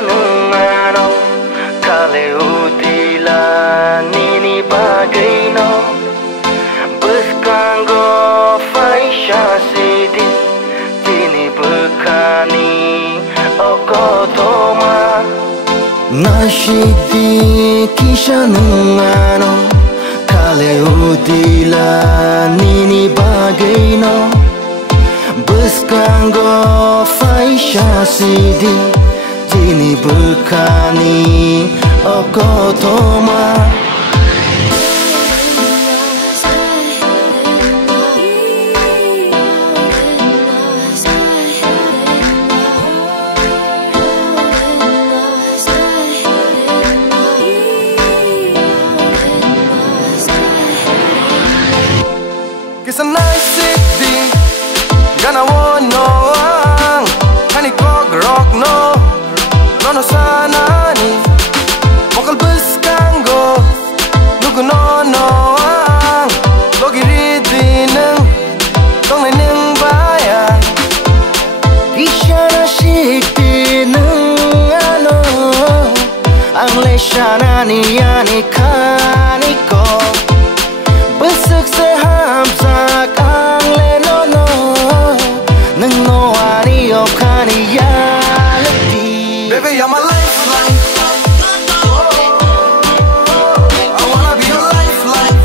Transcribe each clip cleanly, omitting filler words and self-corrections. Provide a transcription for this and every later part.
nung ano kale utila nini bagay no Buscando faisha sidi Tini bekani oko toma Nashidi kisha nung ano kale utila nini bagay no Buscando faisha sidi Tini bekani oko toma It's a nice city, gonna want no ang Hani kog rock no, no sana ni Mokal bus kanggo, nugu no ang Logi ridi nung, tong na nung bayan Isya na shikti nung ano Ang lesya na niya ni kaniko Besok sehamsak ang lenono Nang noa ni o kaniyaliti Baby, you're my lifeline I wanna be your lifeline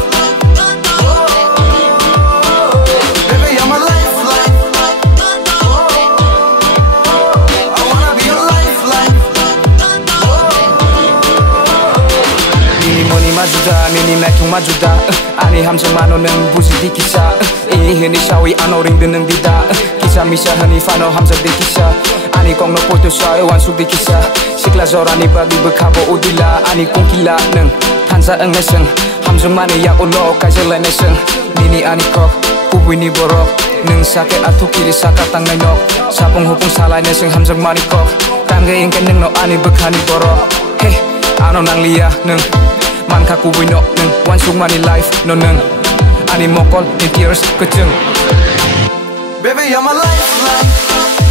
Baby, you're my lifeline I wanna be your lifeline Mini money majuda, mini metung majuda Ani hamsa mano nang busi di kisah Ini hini syawi ano ring deneng dida Kisah misah hani fano hamsa di kisah Ani kong no puto sa ewan suk di kisah Sikla zorani bagi bekabo udila Ani kong kila neng tansa eng neseng Hamsa mani ya ulo kajela neseng Nini ani kok kubu ni borok Neng sake atu kiri saka tang nainok Sapung hupung salai neseng hamsa mani kok Kangge ingken neng no ani bekani borok Hey ano nang liya neng Man kaku wino neng wan sung money life no neng Ani mokol in tears keceng Baby you're my lifeline